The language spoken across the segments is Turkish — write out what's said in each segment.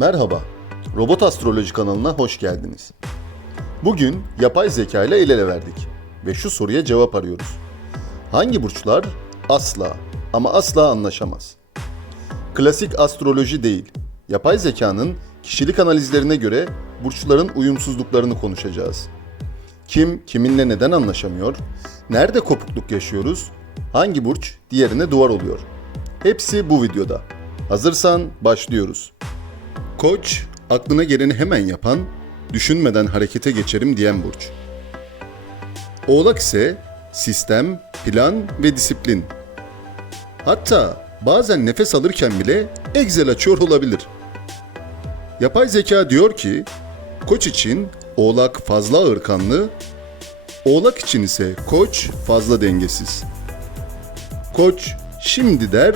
Merhaba, Robot Astroloji kanalına hoş geldiniz. Bugün yapay zeka ile el ele verdik ve şu soruya cevap arıyoruz. Hangi burçlar asla ama asla anlaşamaz? Klasik astroloji değil, yapay zekanın kişilik analizlerine göre burçların uyumsuzluklarını konuşacağız. Kim kiminle neden anlaşamıyor? Nerede kopukluk yaşıyoruz? Hangi burç diğerine duvar oluyor? Hepsi bu videoda. Hazırsan başlıyoruz. Koç, aklına geleni hemen yapan, düşünmeden harekete geçerim diyen burç. Oğlak ise sistem, plan ve disiplin. Hatta bazen nefes alırken bile Excel açıyor olabilir. Yapay zeka diyor ki, Koç için Oğlak fazla ağırkanlı, Oğlak için ise Koç fazla dengesiz. Koç şimdi der,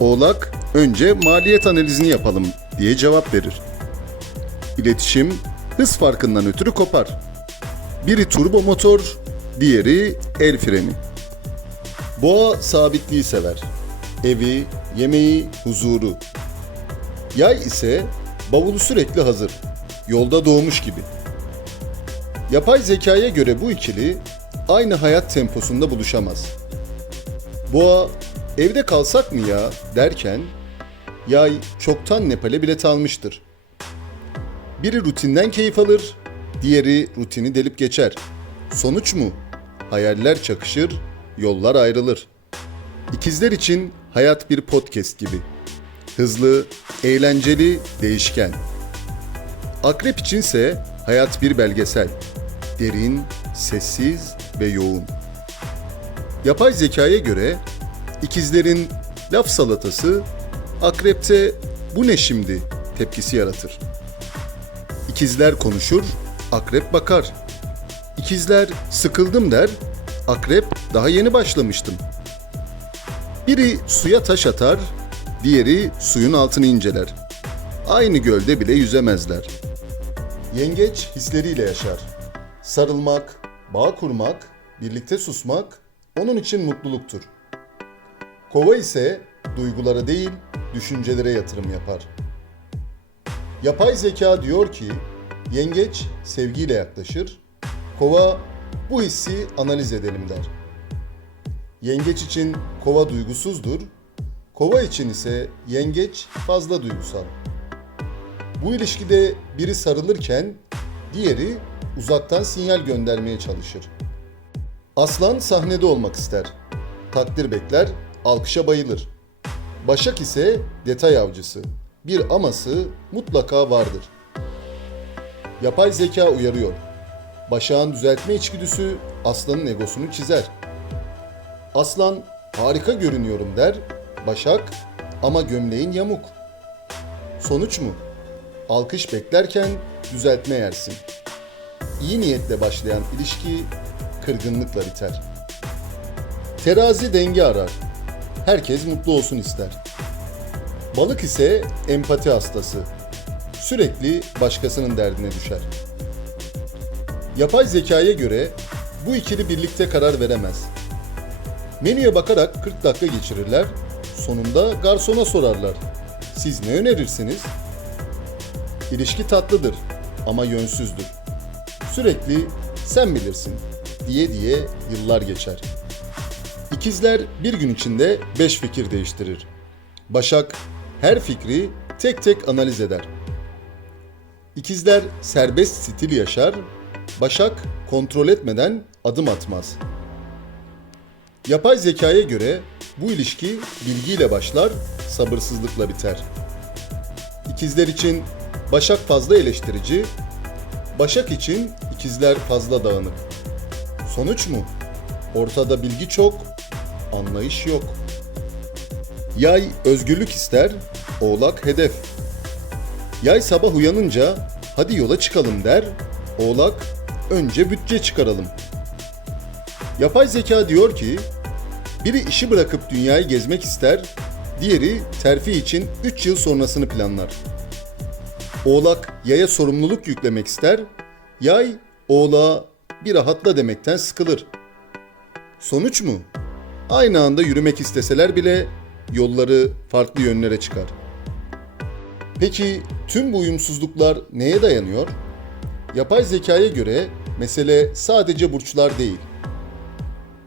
Oğlak önce maliyet analizini yapalım diye cevap verir. İletişim hız farkından ötürü kopar. Biri turbo motor, diğeri el freni. Boğa sabitliği sever. Evi, yemeği, huzuru. Yay ise bavulu sürekli hazır. Yolda doğmuş gibi. Yapay zekaya göre bu ikili aynı hayat temposunda buluşamaz. Boğa evde kalsak mı ya derken yay çoktan Nepal'e bilet almıştır. Biri rutinden keyif alır, diğeri rutini delip geçer. Sonuç mu? Hayaller çakışır, yollar ayrılır. İkizler için hayat bir podcast gibi. Hızlı, eğlenceli, değişken. Akrep içinse hayat bir belgesel. Derin, sessiz ve yoğun. Yapay zekaya göre ikizlerin laf salatası akrepte bu ne şimdi tepkisi yaratır. İkizler konuşur, akrep bakar. İkizler sıkıldım der, akrep daha yeni başlamıştım. Biri suya taş atar, diğeri suyun altını inceler. Aynı gölde bile yüzemezler. Yengeç hisleriyle yaşar. Sarılmak, bağ kurmak, birlikte susmak onun için mutluluktur. Kova ise duygulara değil, düşüncelere yatırım yapar. Yapay zeka diyor ki, yengeç sevgiyle yaklaşır, kova bu hissi analiz edelim der. Yengeç için kova duygusuzdur, kova için ise yengeç fazla duygusal. Bu ilişkide biri sarılırken diğeri uzaktan sinyal göndermeye çalışır. Aslan sahnede olmak ister. Takdir bekler, alkışa bayılır. Başak ise detay avcısı. Bir aması mutlaka vardır. Yapay zeka uyarıyor. Başak'ın düzeltme içgüdüsü aslanın egosunu çizer. Aslan harika görünüyorum der. Başak ama gömleğin yamuk. Sonuç mu? Alkış beklerken düzeltme yersin. İyi niyetle başlayan ilişki kırgınlıkla biter. Terazi denge arar. Herkes mutlu olsun ister. Balık ise empati hastası. Sürekli başkasının derdine düşer. Yapay zekaya göre bu ikili birlikte karar veremez. Menüye bakarak 40 dakika geçirirler. Sonunda garsona sorarlar. Siz ne önerirsiniz? İlişki tatlıdır ama yönsüzdür. Sürekli sen bilirsin diye diye yıllar geçer. İkizler bir gün içinde 5 fikir değiştirir. Başak her fikri tek tek analiz eder. İkizler serbest stil yaşar, Başak kontrol etmeden adım atmaz. Yapay zekaya göre bu ilişki bilgiyle başlar, sabırsızlıkla biter. İkizler için Başak fazla eleştirici, Başak için ikizler fazla dağınık. Sonuç mu? Ortada bilgi çok, anlayış yok. Yay özgürlük ister, Oğlak hedef. Yay sabah uyanınca hadi yola çıkalım der, Oğlak önce bütçe çıkaralım. Yapay zeka diyor ki, biri işi bırakıp dünyayı gezmek ister, diğeri terfi için 3 yıl sonrasını planlar. Oğlak yaya sorumluluk yüklemek ister, yay oğlağa bir rahatla demekten sıkılır. Sonuç mu? Aynı anda yürümek isteseler bile yolları farklı yönlere çıkar. Peki tüm bu uyumsuzluklar neye dayanıyor? Yapay zekaya göre mesele sadece burçlar değil.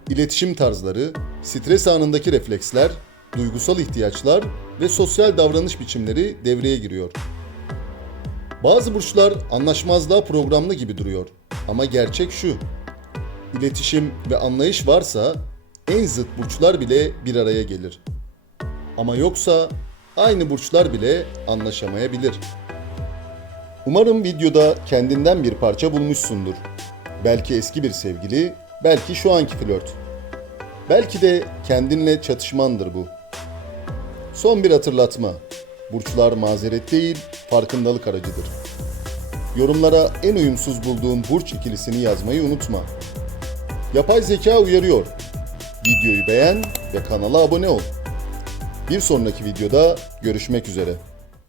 İletişim tarzları, stres anındaki refleksler, duygusal ihtiyaçlar ve sosyal davranış biçimleri devreye giriyor. Bazı burçlar anlaşmazlığa programlı gibi duruyor. Ama gerçek şu. İletişim ve anlayış varsa en zıt burçlar bile bir araya gelir. Ama yoksa aynı burçlar bile anlaşamayabilir. Umarım videoda kendinden bir parça bulmuşsundur. Belki eski bir sevgili, belki şu anki flört. Belki de kendinle çatışmandır bu. Son bir hatırlatma. Burçlar mazeret değil, farkındalık aracıdır. Yorumlara en uyumsuz bulduğun burç ikilisini yazmayı unutma. Yapay zeka uyarıyor. Videoyu beğen ve kanala abone ol. Bir sonraki videoda görüşmek üzere.